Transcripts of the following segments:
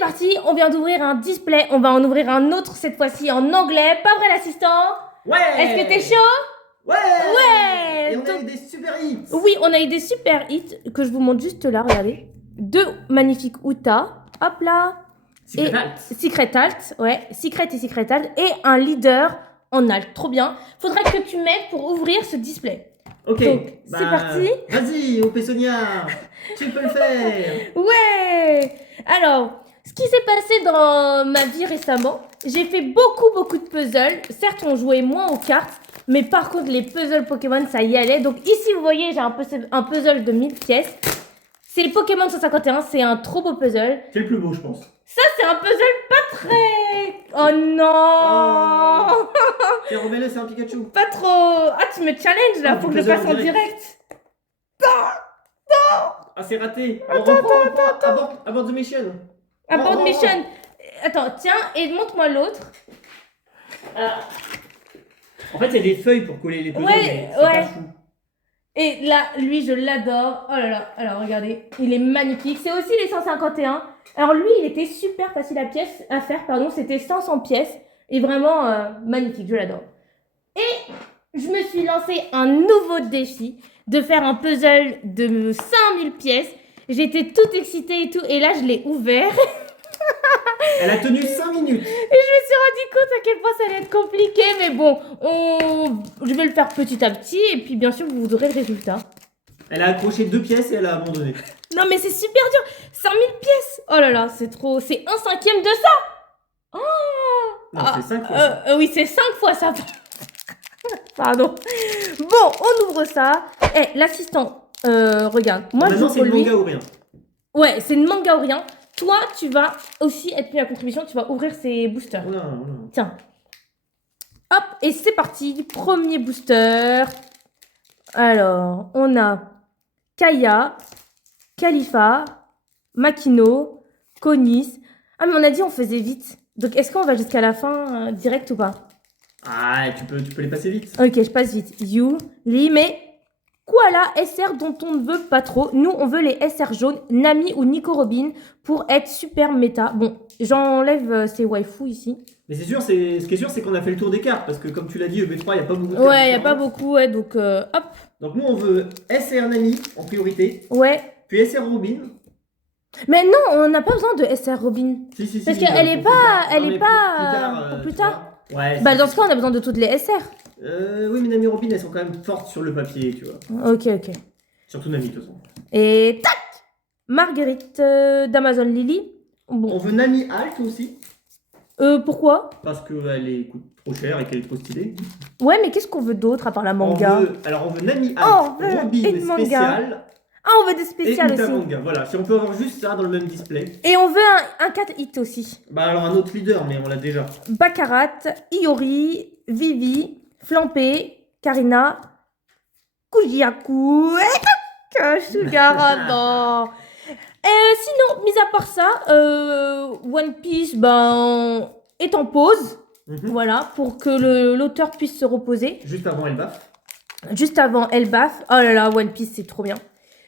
parti, on vient d'ouvrir un display, on va en ouvrir un autre cette fois-ci en anglais, pas vrai l'assistant? Ouais. Est-ce que t'es chaud? Ouais. Ouais. Et on a eu des super hits. Oui, on a eu des super hits que je vous montre juste là, regardez. 2 magnifiques Uta, hop là. Secret Alt. Secret Alt, ouais, Secret et Secret Alt. Et un leader en Alt, trop bien. Faudrait que tu m'aides pour ouvrir ce display. Ok, donc, c'est parti. Vas-y, OP Sonia, tu peux le faire. Ouais. Alors, ce qui s'est passé dans ma vie récemment, j'ai fait beaucoup de puzzles. Certes, on jouait moins aux cartes, mais par contre, les puzzles Pokémon, ça y allait. Donc ici, vous voyez, j'ai un puzzle de 1000 pièces. C'est les Pokémon 151, c'est un trop beau puzzle. C'est le plus beau, je pense. Ça, c'est un puzzle pas très... Oh non. Tiens, remets-le, c'est un Pikachu. Pas trop... Ah, tu me challenges là, faut que je le fasse en direct. Ah, c'est raté. Attends. Abort the mission. Abort mission. Attends, tiens, et montre-moi l'autre. En fait, il y a des feuilles pour coller les puzzles. Ouais, mais ouais. pas fou. Et là, lui, je l'adore. Oh là là. Alors, regardez. Il est magnifique. C'est aussi les 151. Alors, lui, il était super facile à faire. C'était 500 pièces. Et vraiment magnifique. Je l'adore. Et je me suis lancé un nouveau défi de faire un puzzle de 5000 pièces. J'étais toute excitée et tout. Et là, je l'ai ouvert. Elle a tenu 5 minutes. Et je me suis rendu compte à quel point ça allait être compliqué. Mais bon, je vais le faire petit à petit. Et puis, bien sûr, vous aurez le résultat. Elle a accroché 2 pièces et elle a abandonné. Non, mais c'est super dur. 5000 pièces. Oh là là, c'est trop. C'est 1/5 de ça. Oh. Non, c'est 5 fois ça. Oui, c'est 5 fois ça. Pardon. Bon, on ouvre ça. Eh, l'assistant, regarde. Moi, maintenant, c'est le manga ou rien. Ouais, c'est une manga ou rien. Toi, tu vas aussi être mis à contribution. Tu vas ouvrir ces boosters. Oula. Tiens. Hop, et c'est parti. Premier booster. Alors, on a Kaya, Khalifa, Makino, Konis. Ah, mais on a dit on faisait vite. Donc, est-ce qu'on va jusqu'à la fin direct ou pas? Ah, tu peux les passer vite. Ok, je passe vite. You, Li, mais Koala, SR dont on ne veut pas trop. Nous, on veut les SR jaunes, Nami ou Nico Robin pour être super méta. Bon, j'enlève ces waifus ici. Mais c'est sûr, ce qui est sûr, c'est qu'on a fait le tour des cartes. Parce que comme tu l'as dit, EV3, il n'y a pas beaucoup de cartes. Ouais, il n'y a pas beaucoup, ouais, donc hop. Donc nous, on veut SR Nami en priorité. Ouais. Puis SR Robin. Mais non, on n'a pas besoin de SR Robin. Si. Parce qu'elle est pas... Pour plus tard. Ouais. Bah, dans ce cas, on a besoin de toutes les SR. Oui, mais Nami et Robin, elles sont quand même fortes sur le papier, tu vois. Ok. Surtout Nami, de toute façon. Et tac, Marguerite d'Amazon Lily. Bon. On veut Nami Alt aussi. Pourquoi? Parce qu'elle coûte trop cher et qu'elle est trop stylée. Ouais, mais qu'est-ce qu'on veut d'autre à part la manga? On veut Nami Alt, Robin manga. spécial. Ah, on veut des spéciales et Uta aussi. Manga. Voilà, si on peut avoir juste ça dans le même display. Et on veut un 4 hit aussi. Bah alors un autre leader, mais on l'a déjà. Baccarat, Iori, Vivi, Flampé, Karina, Kujiaku, Sugarada. Sinon, mis à part ça, One Piece est en pause. Voilà, pour que l'auteur puisse se reposer. Juste avant Elbaf. Juste avant Elbaf. Oh là là, One Piece, c'est trop bien.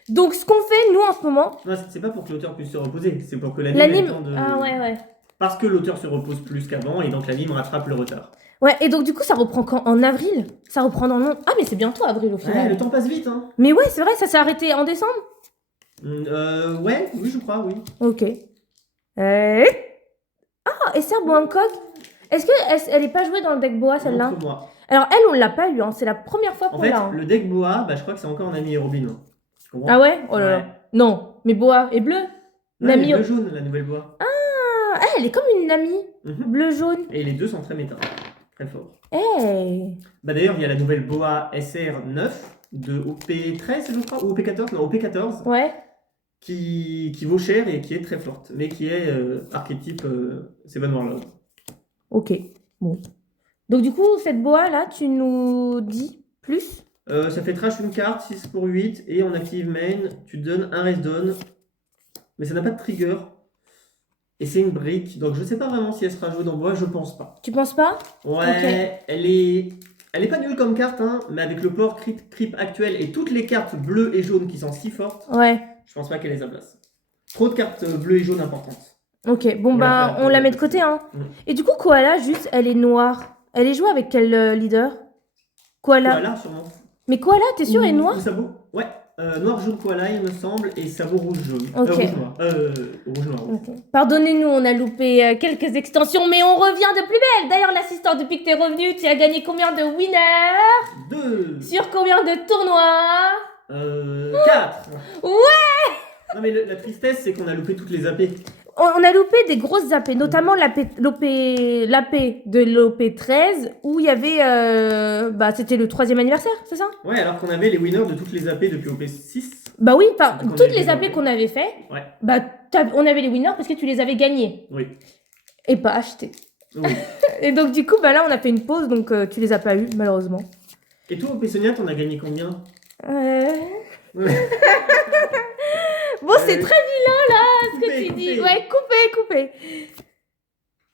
Donc, ce qu'on fait, nous, en ce moment... Non, c'est pas pour que l'auteur puisse se reposer, c'est pour que l'anime ait le temps de... Ah ouais. Parce que l'auteur se repose plus qu'avant, et donc l'anime rattrape le retard. Ouais, et donc, du coup, ça reprend quand? En avril? Ça reprend dans le monde. Ah, mais c'est bientôt avril, au final. Ouais, le temps passe vite, hein. Mais ouais, c'est vrai, ça s'est arrêté en décembre? Oui, je crois, oui. Ok. Ah, SR Bangkok. Est-ce qu'elle est pas jouée dans le deck Boa, celle-là? Montre-moi. Alors, elle, on l'a pas eu, hein. C'est la première fois qu'on l'a. En fait, le deck Boa, je crois que c'est encore Nami et Robin. Hein. Tu comprends? Ah ouais? Oh là là. Non, mais Boa est bleu. Nami bleu jaune, la nouvelle Boa. Ah, elle est comme une Nami. Bleu-jaune. Et les deux sont très méta. Très forts. Hey. D'ailleurs, il y a la nouvelle Boa SR9 de OP13, je crois, ou OP14, non, OP14. Ouais. Qui vaut cher et qui est très forte, mais qui est archétype Seven Warlord. Ok, bon. Donc du coup, cette boa là, tu nous dis plus? Ça fait trash une carte, 6 pour 8, et en active main, tu donnes un rest down, mais ça n'a pas de trigger, et c'est une brique, donc je sais pas vraiment si elle sera jouée dans bois, je pense pas. Tu penses pas? Ouais, okay. Elle est pas nulle comme carte, hein, mais avec le port creep actuel et toutes les cartes bleues et jaunes qui sont si fortes, ouais. je pense pas qu'elle ait sa place. Trop de cartes bleues et jaunes importantes. Ok, bon On l'a bah fait, on la met de côté hein. Mm. Et du coup Koala juste elle est noire. Elle est jouée avec quel leader? Koala. Koala, sûrement. Mais Koala t'es sûr elle est Ou noire? Sabo. Ouais. Noir, jaune, koala, il me semble. Et Sabo, rouge, jaune. Ok. Rouge, noir. Rouge, noir. Oui. Ok. Pardonnez-nous, on a loupé quelques extensions, mais on revient de plus belle. D'ailleurs, l'assistant, depuis que t'es revenu, tu as gagné combien de winners? 2. Sur combien de tournois? 4. Ouais. Non, mais la tristesse, c'est qu'on a loupé toutes les AP. On a loupé des grosses AP, notamment l'AP de l'OP13, où il y avait... bah, c'était le 3e anniversaire, c'est ça? Ouais, alors qu'on avait les winners de toutes les AP depuis OP6. Bah oui, enfin, Qu'on toutes avait les AP développé. qu'on avait fait, Ouais. bah, on avait les winners parce que tu les avais gagnés Oui. et pas achetés. Oui. Et donc, du coup, bah là, on a fait une pause, donc tu les as pas eu, malheureusement. Et toi, OP Sonia, t'en as gagné combien? Ouais. Bon, c'est très vilain là ce que tu dis. Ouais, coupé.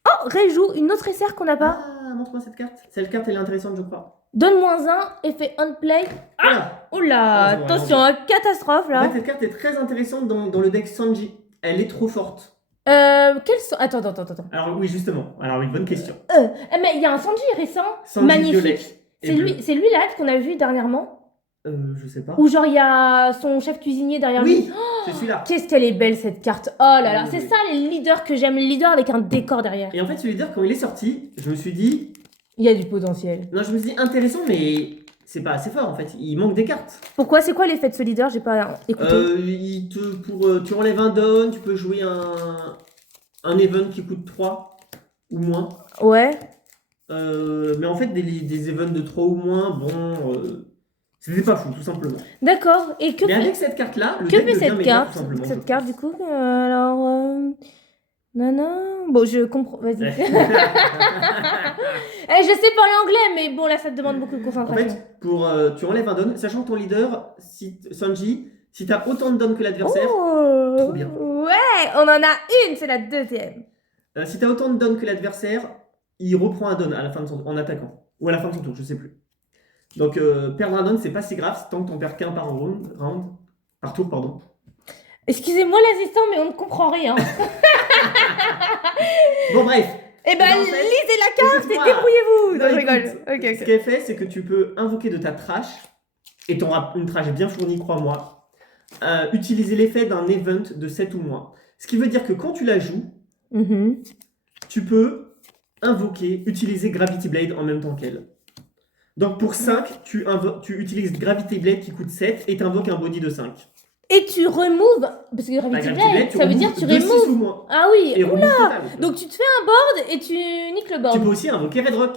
Oh, Réjou, une autre SR qu'on n'a pas. Ah, montre-moi cette carte. Cette carte, elle est intéressante, je crois. Donne -1, effet on play. Voilà. Oula, Oh, attention, catastrophe En là. fait, cette carte est très intéressante dans le deck Sanji. Elle est trop forte. Quels sont. Attends. Alors, oui, justement. Alors, oui, bonne question. Mais il y a un Sanji récent, Sanji magnifique. violet et bleu. C'est lui là qu'on a vu dernièrement. Je sais pas. Où genre il y a son chef cuisinier derrière lui. Oui, c'est celui-là. Qu'est-ce qu'elle est belle cette carte. Oh là là, Oui, c'est oui. ça les leaders que j'aime, les leaders avec un décor derrière. Et en fait, ce leader, quand il est sorti, je me suis dit... Il y a du potentiel. Non, je me suis dit intéressant, mais c'est pas assez fort, en fait. Il manque des cartes. Pourquoi? C'est quoi l'effet de ce leader? J'ai pas écouté. Tu enlèves un down, tu peux jouer un event qui coûte 3 ou moins. Ouais. Mais en fait, des events de 3 ou moins, bon... c'était pas fou, tout simplement. D'accord. Et que Mais fait, avec cette carte-là, le que deck fait devient cette méta, carte? tout simplement. Cette carte du coup alors. Non. Bon, je comprends. Vas-y. Ouais. Je sais parler anglais, mais bon, là, ça te demande beaucoup de En concentration. fait, tu enlèves un don, sachant que ton leader, Sanji, si tu as autant de dons que l'adversaire, Oh trop bien. Ouais, on en a une, c'est la deuxième. si tu as autant de dons que l'adversaire, il reprend un don à la fin de son, en attaquant. Ou à la fin de son tour, je sais plus. Donc, perdre un don, c'est pas si grave, tant que t'en perds qu'un par par tour, pardon. Excusez-moi l'assistant, mais on ne comprend rien. Bon, bref. Eh ben, en fait, lisez la carte et écoute-moi. débrouillez-vous. Non, Non, je rigole. écoute, Ce Ok. qu'elle fait, c'est que tu peux invoquer de ta trash, et tu auras une trash bien fournie, crois-moi, utiliser l'effet d'un event de 7 ou moins. Ce qui veut dire que quand tu la joues, Mhm. tu peux invoquer, utiliser Gravity Blade en même temps qu'elle. Donc pour 5, tu utilises Gravity Blade qui coûte 7 et tu invoques un body de 5. Et tu removes, parce que Gravity Blade, ça veut dire que tu removes 6 ou removes. moins. Ah oui, Et remove total. donc tu te fais un board et tu niques le Tu board. peux aussi invoquer Red Rock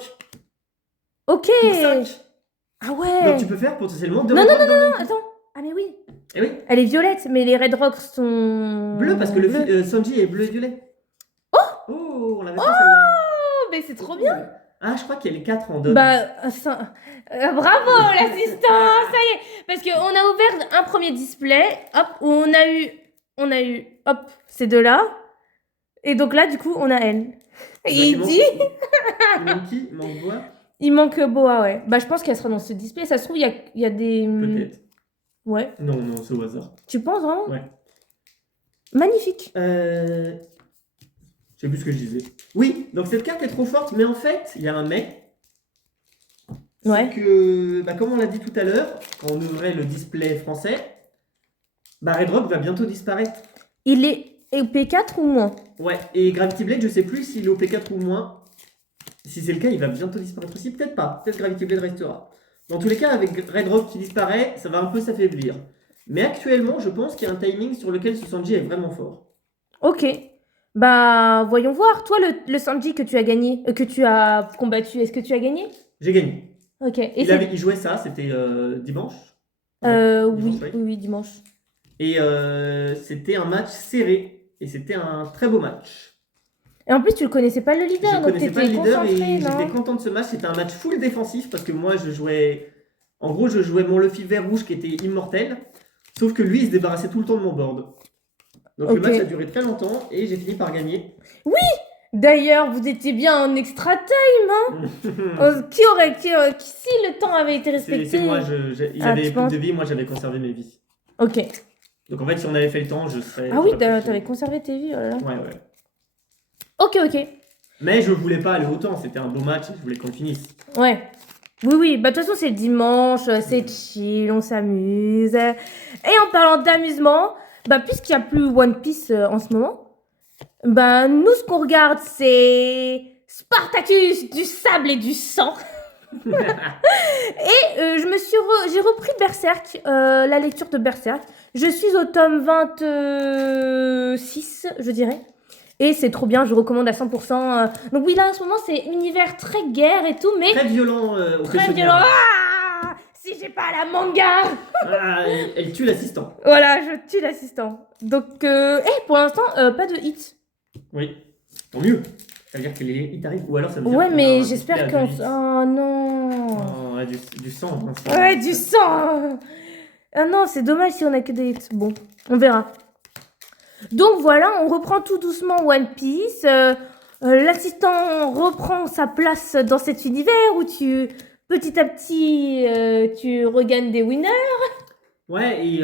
Ok. pour 5. Ah ouais. Donc tu peux faire potentiellement 2 Non, Red Rock dans le même coup. Attends. Ah mais oui. Eh oui, Elle est violette, mais les Red Rocks sont... bleu parce que bleus. Sanji est bleu et violet. Oh, on l'avait pas celle-là. Oh, mais c'est trop bien. Ah, je crois qu'il y a les 4 en donne. Bah, bravo l'assistant, ça y est. Parce qu'on a ouvert un premier display, hop, où on a eu, hop, ces deux-là. Et donc là, du coup, on a elle. Et il dit... Il manque qui? Il manque quoi? Il manque Boa, ouais. Bah, je pense qu'elle sera dans ce display. Ça se trouve, il y a des... Peut-être. Ouais. Non, c'est au hasard. Tu penses vraiment? Ouais. Magnifique. Je sais plus ce que je disais. Oui, donc cette carte est trop forte, mais en fait, il y a un mais. Ouais. C'est que, comme on l'a dit tout à l'heure, quand on ouvrait le display français, Red Rock va bientôt disparaître. Il est OP4 ou moins? Ouais, et Gravity Blade, je sais plus s'il est OP4 ou moins. Si c'est le cas, il va bientôt disparaître aussi. Peut-être pas. Peut-être Gravity Blade restera. Dans tous les cas, avec Red Rock qui disparaît, ça va un peu s'affaiblir. Mais actuellement, je pense qu'il y a un timing sur lequel ce Sanji est vraiment fort. Ok. Bah, voyons voir. Toi, le Sanji que tu as gagné, que tu as combattu, est-ce que tu as gagné? J'ai gagné. Ok. Et Il jouait ça, c'était dimanche. oui, dimanche. Et c'était un match serré. Et c'était un très beau match. Et en plus, tu le connaissais pas le Je leader, ne donc connaissais pas le t'étais leader concentré, et non? j'étais content de ce match. C'était un match full défensif parce que moi, je jouais... En gros, je jouais mon Luffy vert rouge qui était immortel. Sauf que lui, il se débarrassait tout le temps de mon board. Donc le Ok. match a duré très longtemps et j'ai fini par gagner. D'ailleurs, vous étiez bien en extra time, hein? Qui si le temps avait été respecté? C'est moi, il avait tu plus penses? de vie, moi j'avais conservé mes vies. Ok. Donc en fait, si on avait fait le temps, je serais... Ah oui, j'aurais pu- t'avais conservé tes vies, oh là là. Ouais. Ok, ok. Mais je voulais pas aller autant, c'était un beau match et je voulais qu'on le finisse. Ouais. Oui, oui. Bah, de toute façon, c'est le dimanche, c'est chill, on s'amuse. Et en parlant d'amusement, bah, puisqu'il n'y a plus One Piece en ce moment, bah, nous, ce qu'on regarde, c'est Spartacus du sable et du sang. Et j'ai repris Berserk, la lecture de Berserk. Je suis au tome 26, je dirais. Et c'est trop bien, je recommande à 100%. Donc oui, là, en ce moment, c'est univers très guerre et tout, mais Très violent au très quotidien. violent. Ah, si j'ai pas la manga. Ah, elle tue l'assistant. Voilà, je tue l'assistant. Donc, pour l'instant, pas de hit. Oui, tant mieux. Ça veut dire que les hits arrivent. Ou alors ça veut dire Ouais, qu'on a mais un j'espère display à qu'on... deux hits. Oh non. Oh, ouais, du sang. Hein, Ouais, du sang. Ah non, c'est dommage si on a que des hits. Bon, on verra. Donc voilà, on reprend tout doucement One Piece. L'assistant reprend sa place dans cet univers où petit à petit, tu regagnes des winners. Ouais, et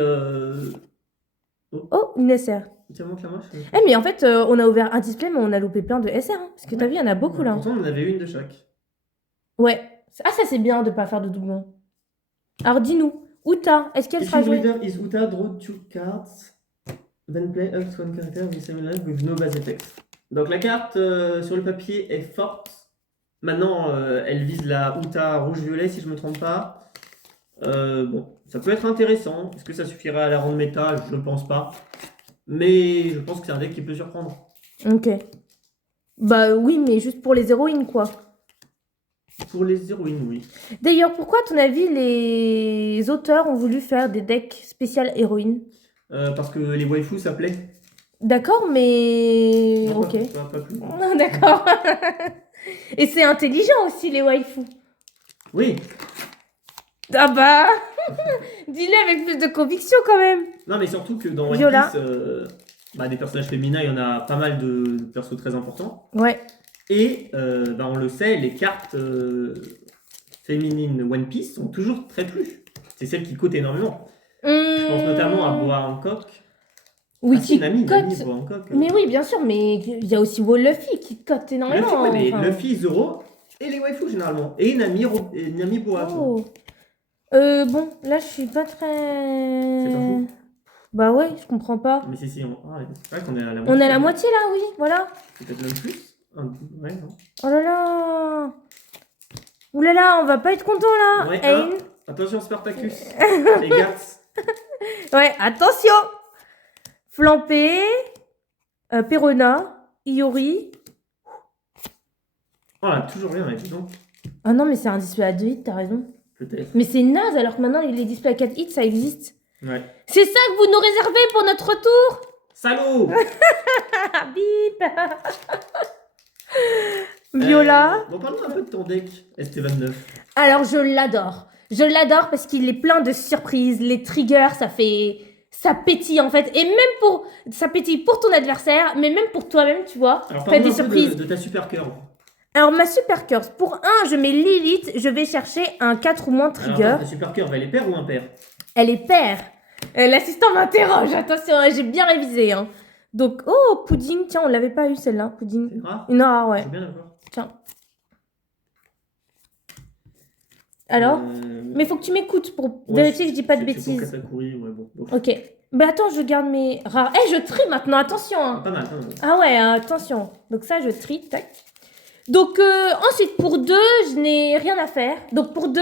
Oh, une SR. tiens, montre la moche. Eh, mais en fait, on a ouvert un display, mais on a loupé plein de SR. Hein, parce que t'as vu, il y en a beaucoup là. Pourtant, on en avait une de chaque. Ouais. Ah, ça c'est bien de pas faire de doublons. Alors dis-nous, Uta, est-ce qu'elle If sera your jouée? leader is Uta, draw 2 cards, then play up to one character with 7 life with no base effects. Donc la carte sur le papier est forte. Maintenant, elle vise la Uta rouge-violet si je me trompe pas. Bon, ça peut être intéressant. Est-ce que ça suffira à la rendre méta? Je ne pense pas. Mais je pense que c'est un deck qui peut surprendre. Ok. Bah oui, mais juste pour les héroïnes, quoi. Pour les héroïnes, oui. D'ailleurs, pourquoi, à ton avis, les auteurs ont voulu faire des decks spéciales héroïnes? Parce que les waifus ça plaît. D'accord, mais... Non, ok. pas plus. Non, d'accord. Et c'est intelligent aussi, les waifus. Oui. Ah bah dis-le avec plus de conviction, quand même. Non, mais surtout que dans One Viola. Piece, des personnages féminins, il y en a pas mal de persos très importants. Ouais. Et on le sait, les cartes féminines One Piece sont toujours très plus. C'est celles qui coûtent énormément. Je pense notamment à Boa Hancock. Oui, Ah, si, qui Nami, cote. Boa Hancock. Mais oui, bien sûr, mais il y a aussi Luffy qui cote énormément. Luffy, ouais, mais enfin. Luffy, Zoro et les waifus généralement. Et Nami Boa. quoi. Oh. Bon, là, je suis pas très... C'est pas fou. Bah ouais, je comprends pas. Mais si, c'est vrai qu'on est à la moitié. On est à la moitié, là, oui, voilà. Peut-être même plus. Ouais, non. Oh là là. Ouh là là, on va pas être content, là. Ouais, Ain. Attention, Spartacus. Les gars. Ouais, attention. Flampé. Perona. Iori. Oh là, toujours rien, dis donc. Ah non, mais c'est un display à 2 hits, t'as raison. Peut-être. Mais c'est naze, alors que maintenant, les displays à 4 hits, ça existe. Ouais. C'est ça que vous nous réservez pour notre retour? Salaud. Bip. Viola. Bon, parlons un peu de ton deck, ST29. Alors, je l'adore. Je l'adore parce qu'il est plein de surprises. Les triggers, ça pétille en fait. Et même ça pétille pour ton adversaire, mais même pour toi-même, tu vois. Alors, T'as parlons des un peu surprises. de ta super curve. Alors, ma super curse. Pour un, je mets Lilith. Je vais chercher un 4 ou moins trigger. Alors, ta super curve, elle est paire ou impair? Elle est paire. L'assistant m'interroge. Attention, j'ai bien révisé. Hein. Donc, oh, pudding. Tiens, on l'avait pas eu celle-là. Pudding. C'est rare? Une rare, ouais. Je veux bien la voir. Tiens. Alors Mais faut que tu m'écoutes pour vérifier que je dis pas de bêtises. C'est pour Katakuri, ouais, bon. Ok. Bah attends, je garde mes rares. Eh, je trie maintenant, attention. Hein. Pas mal, pas mal. Ah ouais, attention. Donc ça, je trie, tac. Donc ensuite, pour 2, je n'ai rien à faire. Donc pour 2,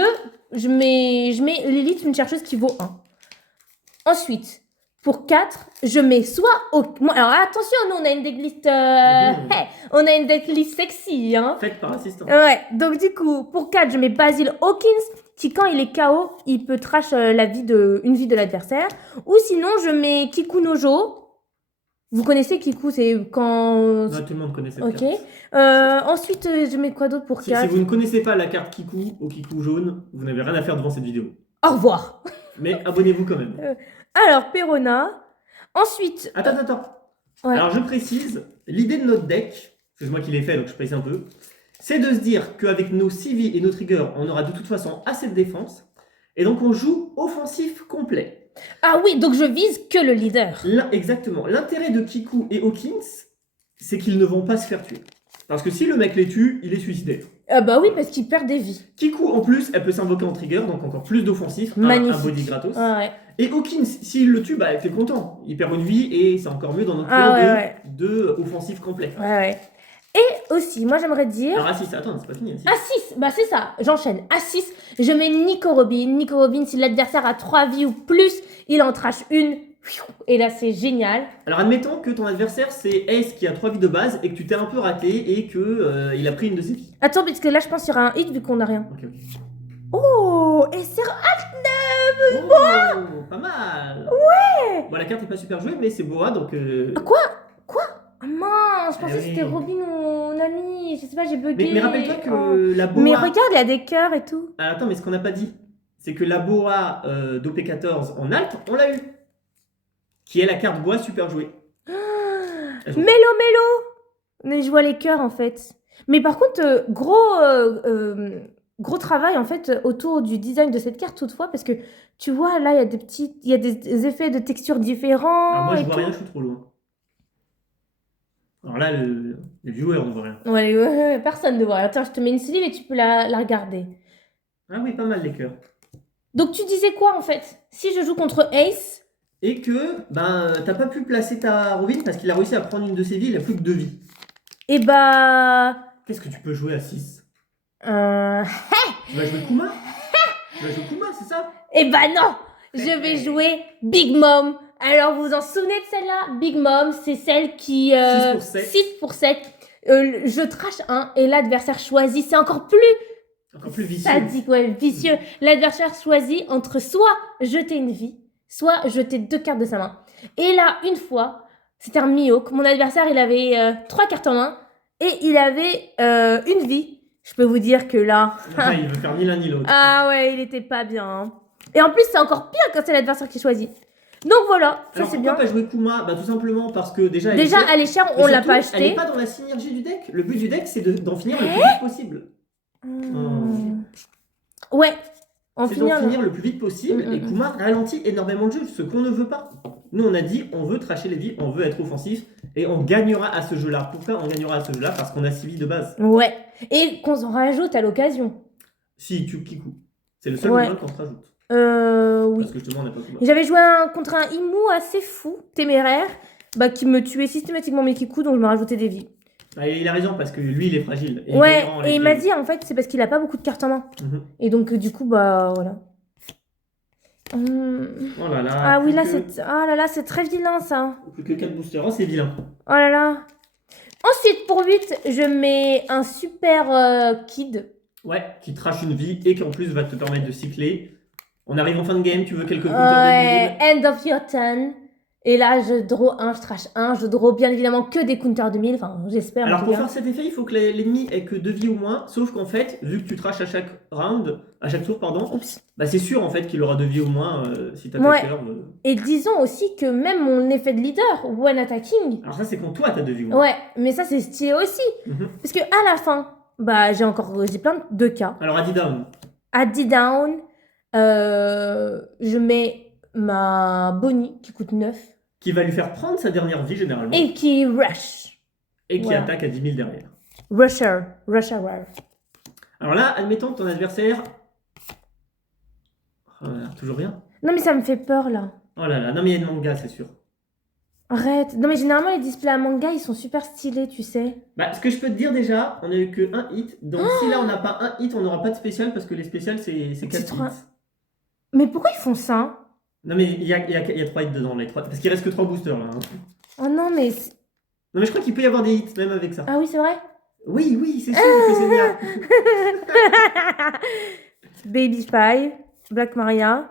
je mets Lilith, une chercheuse qui vaut 1. Ensuite, pour 4, je mets soit... Alors attention, nous, on a une decklist... on a une decklist sexy, hein. Faite par assistant. Ouais, donc du coup, pour 4, je mets Basil Hawkins, qui quand il est KO, il peut trash une vie de l'adversaire. Ou sinon, je mets Kiku Nojo. Vous connaissez Kiku, c'est quand... Ouais, tout le monde connaît cette Ok. carte. Ensuite, je mets quoi d'autre pour Si 4? vous ne connaissez pas la carte Kiku au Kiku jaune, vous n'avez rien à faire devant cette vidéo. Au revoir. Mais abonnez-vous quand même. Alors, Perona. Ensuite... Attends. Ouais. Alors je précise, l'idée de notre deck, c'est moi qui l'ai fait donc je précise un peu, c'est de se dire qu'avec nos 6 vies et nos triggers, on aura de toute façon assez de défense. Et donc on joue offensif complet. Ah oui, donc je vise que le leader. Exactement. L'intérêt de Kiku et Hawkins, c'est qu'ils ne vont pas se faire tuer. Parce que si le mec les tue, il est suicidaire. Bah oui, parce qu'il perd des vies. Kiku, en plus, elle peut s'invoquer en trigger, donc encore plus d'offensif. Magnifique. Un body gratos. Ah ouais. Et Hawkins, s'il le tue, bah, elle fait content. Il perd une vie et c'est encore mieux dans notre Ah plan ouais, de offensif complet. Ouais, ouais. Et aussi, moi j'aimerais dire... Alors, A6, attends, c'est pas fini. A6. A6, bah c'est ça, j'enchaîne. A6, je mets Nico Robin. Nico Robin, si l'adversaire a 3 vies ou plus, il en trash une. Et là, c'est génial. Alors, admettons que ton adversaire, c'est Ace qui a 3 vies de base et que tu t'es un peu raté et que il a pris une de ses vies. Attends, parce que là, je pense qu'il y aura un hit vu qu'on n'a rien. Ok, ok. Oh, et c'est... Oh, pas mal. Ouais. Bon, la carte est pas super jouée, mais c'est Boa, donc... Quoi Ah mince, je pensais que oui. c'était Robin ou Nami. Je sais pas, j'ai bugué. Mais rappelle-toi que Oh. la Boa... Mais regarde, il y a des cœurs et tout. Ah, attends, mais ce qu'on n'a pas dit, c'est que la Boa d'OP14 en alt, on l'a eu. Qui est la carte Boa super jouée. Mélo. Mais je vois les cœurs en fait. Mais par contre, gros travail en fait autour du design de cette carte toutefois parce que tu vois là il y a des effets de texture différents. Alors moi je et vois tout. rien, je suis trop loin. Alors là le viewer ne voit rien. Ouais, personne ne voit. Attends, je te mets une sleeve et tu peux la regarder. Ah oui, pas mal les cœurs. Donc tu disais quoi en fait? Si je joue contre Ace. Et que t'as pas pu placer ta Robin parce qu'il a réussi à prendre une de ses vies, il a plus que 2 vies. Et bah. Qu'est-ce que tu peux jouer à 6? Euh... Tu vas jouer Kuma? Tu vas jouer Kuma, c'est ça? Eh bah non! Je vais jouer Big Mom. Alors, vous vous en souvenez de celle-là? Big Mom, c'est celle qui... 6 pour 7. 6 pour 7. Je trash 1 et l'adversaire choisit. C'est encore plus vicieux. sadique, ouais, vicieux. L'adversaire choisit entre soit jeter une vie, soit jeter 2 cartes de sa main. Et là, une fois, c'était un Mihawk. Mon adversaire, il avait 3 cartes en main et il avait une vie. Je peux vous dire que là... Ouais, il veut faire ni l'un ni l'autre. Ah ouais, il était pas bien. Hein. Et en plus, c'est encore pire quand c'est l'adversaire qui choisit. Donc voilà, ça Alors c'est pourquoi bien. pas jouer Kuma? Tout simplement parce que déjà... Déjà, elle est chère, on l'a pas Elle n'est acheté. pas dans la synergie du deck. Le but du deck, c'est d'en finir le plus vite possible. Ouais, C'est d'en finir le plus vite possible. Et Kuma ralentit énormément le jeu, ce qu'on ne veut pas. Nous, on a dit, on veut tracher les vies, on veut être offensif. Et on gagnera à ce jeu-là. Pourquoi on gagnera à ce jeu-là? Parce qu'on a 6 vies de base. Ouais, et qu'on s'en rajoute à l'occasion. Si, tu Kiku. C'est le seul Ouais. moyen qu'on se rajoute. Oui. Parce que justement, on n'a pas Kuma. J'avais joué contre un Imu assez fou, téméraire, qui me tuait systématiquement mes Kiku, donc je me rajoutais des vies. Ah, il a raison, parce que lui, il est fragile. Et Ouais, il et il m'a dit en fait, c'est parce qu'il a pas beaucoup de cartes en main. Et donc, du coup, voilà. Oh là là. Ah oui, plus là, que- ah là là, c'est très vilain ça. Plus que 4 boosters. Oh, c'est vilain. Oh là là. Ensuite, pour 8, je mets un super kid. Ouais, qui trache une vie et qui en plus va te permettre de cycler. On arrive en fin de game, tu veux quelques counters de Ouais, end of your turn. Et là, je draw 1, je trash 1. Je draw bien évidemment que des counters de 1000. Enfin, j'espère. en Alors tout pour cas. faire cet effet, il faut que l'ennemi ait que 2 vies ou moins. Sauf qu'en fait, vu que tu trashes à chaque round, à chaque tour, pardon, Oups. c'est sûr en fait qu'il aura 2 vies ou moins si t'as Ouais. pas cœur. Et disons aussi que même mon effet de leader, when attacking. Alors ça, c'est quand toi t'as 2 vies ou moins. Ouais, mais ça, c'est stylé aussi. Mhm. Parce que à la fin, j'ai plein de cas. Alors Adi down. À D-Down, je mets ma Bonnie qui coûte 9 Qui va lui faire prendre sa dernière vie généralement. et qui rush. Et qui voilà. attaque à 10 000 derrière. Rusher. Alors là, admettons que ton adversaire... Oh là là, toujours rien. Non mais ça me fait peur là. Oh là là, non mais il y a une manga, c'est sûr. Arrête. Non mais généralement les displays à manga ils sont super stylés, tu sais. Ce que je peux te dire déjà, on a eu que un hit. Donc si là on n'a pas un hit, on n'aura pas de spécial parce que les spéciales c'est 4 trop- hits. Mais pourquoi ils font ça? Non mais il y a 3 hits dedans, les 3. Parce qu'il reste que 3 boosters là. Hein. Oh non mais... Non mais je crois qu'il peut y avoir des hits même avec ça. Ah oui c'est vrai. Oui, c'est sûr que c'est bien. Baby Spy, Black Maria.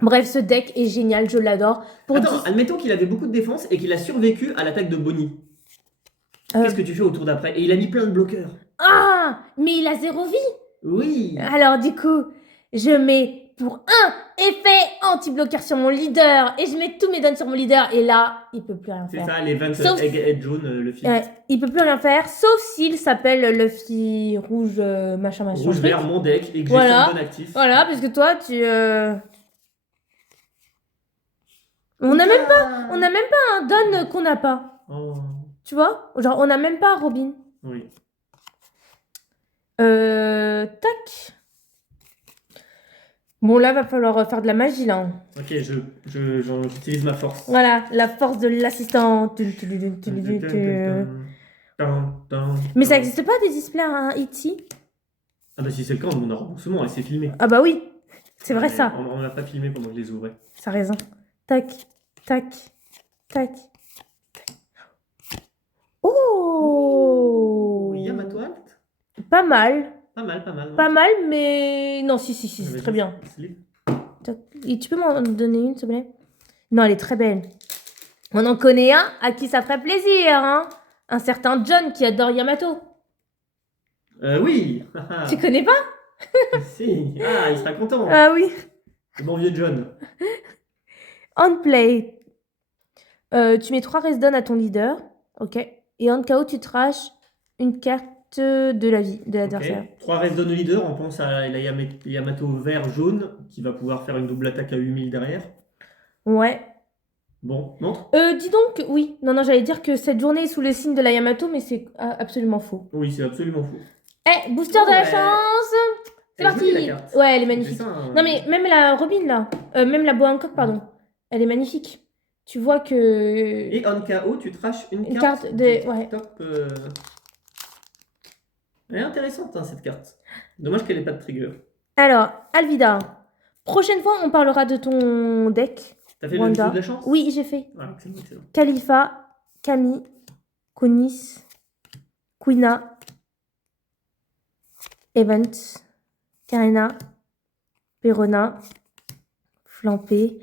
Bref, ce deck est génial, je l'adore. Pour Attends, 10 admettons qu'il avait beaucoup de défense et qu'il a survécu à l'attaque de Bonnie. Qu'est-ce que tu fais au tour d'après? Et il a mis plein de bloqueurs. Ah, mais il a 0 vie. Oui. Alors du coup, je mets pour un effet anti-bloqueur sur mon leader et je mets tous mes dons sur mon leader et là, il peut plus rien C'est faire. ça, les 20 Sauf- Egg Jaune, le film. Il peut plus rien faire, sauf s'il s'appelle Luffy rouge machin. Rouge, truc. vert, mon deck et que j'ai Voilà. 5 bon actif. Voilà, parce que toi, on n'a même pas un don qu'on n'a pas. Oh. Tu vois? Genre, on n'a même pas Robin. Oui. Tac. Bon, là, va falloir faire de la magie, là. Ok, j'utilise ma force. Voilà, la force de l'assistant. Mais ça n'existe pas des displays à E.T.? Ah bah si c'est le cas, on demande un remboursement et c'est filmé. Ah bah oui, c'est vrai Mais ça. On l'a pas filmé pendant que je les ouvrais. Ça a raison. Tac, tac, tac. Oh! Yamato Alt? Pas mal. Pas mal, pas mal. Pas mal, mais... Non, si, c'est très bien. Tac. Et tu peux m'en donner une, s'il te plaît? Non, elle est très belle. On en connaît un à qui ça ferait plaisir, hein? Un certain John qui adore Yamato. Oui. Tu connais pas? Si. Ah, il sera content. Ah oui. Le bon vieux John. On play. Tu mets 3 Resdon à ton leader. Ok. Et en KO, tu trash une carte de la vie de l'adversaire. Okay. 3 restes de leader, on pense à la Yamato vert jaune qui va pouvoir faire une double attaque à 8000 derrière. Ouais. Bon, montre. Dis donc, oui. Non, j'allais dire que cette journée est sous le signe de la Yamato, mais c'est absolument faux. Oui, c'est absolument faux. Eh, booster de la chance. C'est parti. Ouais, elle est magnifique. Ça, hein. Non, mais même la Robin, là. Même la Boa Hancock, pardon. Elle est magnifique. Tu vois que... Et en KO, tu trash une carte de... Ouais. Top. Elle est intéressante, hein, cette carte. Dommage qu'elle n'ait pas de trigger. Alors, Alvida. Prochaine fois, on parlera de ton deck. T'as fait le jeu de la chance? Oui, j'ai fait. Ah, excellent, excellent. Khalifa, Camille, Konis, Quina, Evans, Karina, Perona, Flampé.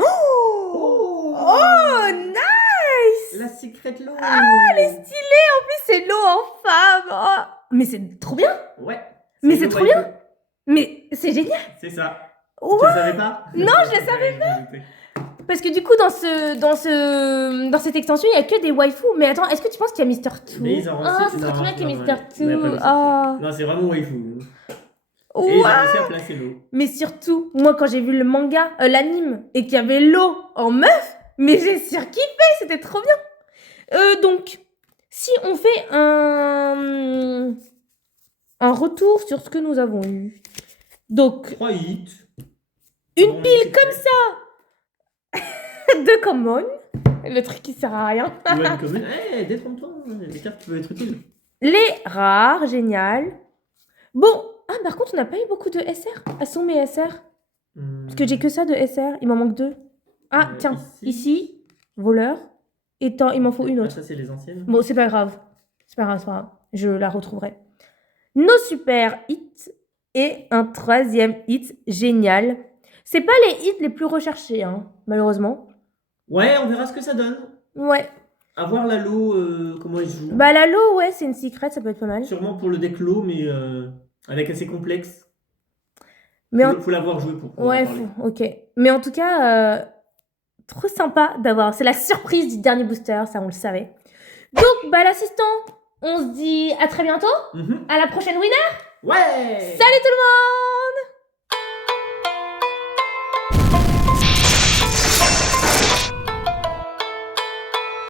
Oh, nice! La Secret Law. Ah, elle est stylée! En plus, c'est l'eau en femme! Oh. Mais c'est trop bien! Ouais. Mais c'est trop bien! Mais c'est génial! C'est ça. Ouais. Tu le savais pas? Non, je le savais pas! Parce que du coup, dans cette extension, il n'y a que des waifus. Mais attends, est-ce que tu penses qu'il y a Mister Two? Mais ils ont Ah, c'est trop bien qu'il y ait Mister Two. Non, c'est vraiment waifu. Wow. Et ils ont réussi à placer l'eau. Mais surtout, moi, quand j'ai vu le manga, l'anime, et qu'il y avait l'eau en meuf, mais j'ai surkiffé, c'était trop bien. Donc, si on fait un retour sur ce que nous avons eu. Donc, 3 hits. Une pile comme ça. 2 common. Le truc qui sert à rien. Ouais, une commune. Détrompe-toi, des cartes qui peuvent être utiles. Les rares, génial. Bon, par contre, on n'a pas eu beaucoup de SR. Elles sont mes SR. Parce que j'ai que ça de SR. Il m'en manque 2. Ah, tiens, ici, voleur. Et il m'en faut une autre. Ça, c'est les anciennes. Bon, c'est pas grave. C'est pas grave. Je la retrouverai. Nos super hits. Et un 3e hit génial. C'est pas les hits les plus recherchés, hein, malheureusement. Ouais, on verra ce que ça donne. Ouais. À voir la Lo, comment il se joue. Bah, la Lo, ouais, c'est une secret, ça peut être pas mal. Sûrement pour le deck Lo, mais avec assez complexe. Mais faut l'avoir joué pour pouvoir ouais, en parler. ok. Mais en tout cas, trop sympa d'avoir... C'est la surprise du dernier booster, ça on le savait. Donc, bah l'assistant, on se dit à très bientôt. À la prochaine winner. Ouais. Salut tout le monde.